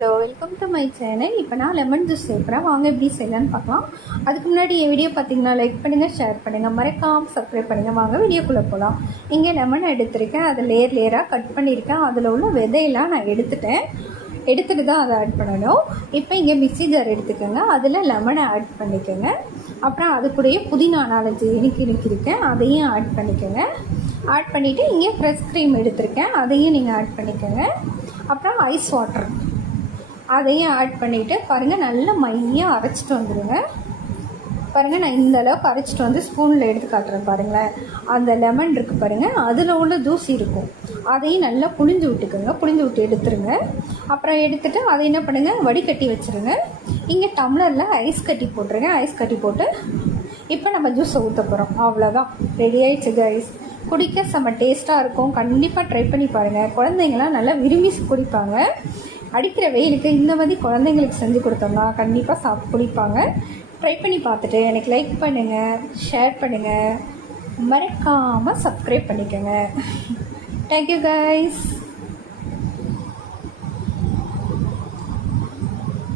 Hello, welcome to my channel. இப்போ நான் lemon juice சேர்க்குறேன். வாங்க எப்படி செய்யலான்னு பார்க்கலாம். அதுக்கு முன்னாடி என் வீடியோ பார்த்தீங்கன்னா லைக் பண்ணுங்கள், ஷேர் பண்ணுங்கள், மறக்காமல் சப்ஸ்கிரைப் பண்ணுங்கள். வாங்க வீடியோக்குள்ளே போகலாம். இங்கே லெமன் எடுத்திருக்கேன், அதை லேயராக கட் பண்ணியிருக்கேன். அதில் உள்ள விதையெல்லாம் நான் எடுத்துகிட்டு தான் அதை ஆட் பண்ணணும். இப்போ இங்கே மிக்ஸி ஜார் எடுத்துக்கோங்க, அதில் லெமனை ஆட் பண்ணிக்கோங்க. அப்புறம் அது கூடயே புதினா 4 இனிக்கிருக்கேன், அதையும் ஆட் பண்ணிக்கோங்க. ஆட் பண்ணிவிட்டு இங்கே ஃப்ரெஷ் க்ரீம் எடுத்திருக்கேன், அதையும் நீங்கள் ஆட் பண்ணிக்கோங்க. அப்புறம் ஐஸ் வாட்டர் அதையும் ஆட் பண்ணிவிட்டு பாருங்கள், நல்லா மையாக அரைச்சிட்டு வந்துடுங்க. பாருங்கள், நான் இந்த அளவுக்கு அரைச்சிட்டு வந்து ஸ்பூனில் எடுத்து காட்டுறேன். பாருங்களேன், அந்த லெமன் இருக்குது பாருங்கள், அதில் உள்ள தூசி இருக்கும், அதையும் நல்லா புழிஞ்சு விட்டுக்குங்க. புழிஞ்சு விட்டு எடுத்துருங்க. அப்புறம் எடுத்துகிட்டு அதை என்ன பண்ணுங்கள், வடிகட்டி வச்சுருங்க. இங்கே டம்ளரில் ஐஸ் கட்டி போட்டுருங்க. ஐஸ் கட்டி போட்டு இப்போ நம்ம ஜூஸை ஊற்ற போகிறோம். அவ்வளோதான், ரெடி ஆகிடுச்சு கைஸ். குடிக்க செம்ம டேஸ்ட்டாக இருக்கும். கண்டிப்பாக ட்ரை பண்ணி பாருங்கள். குழந்தைங்களாம் நல்லா விரும்பி குடிப்பாங்க. அடிக்கிற வெயிலுக்கு இந்த மாதிரி குழந்தைங்களுக்கு செஞ்சு கொடுத்தோம்னா கண்டிப்பாக குடிப்பாங்க. ட்ரை பண்ணி பார்த்துட்டு எனக்கு லைக் பண்ணுங்கள், ஷேர் பண்ணுங்கள், மறக்காமல் சப்ஸ்கிரைப் பண்ணிக்கோங்க. Thank you guys.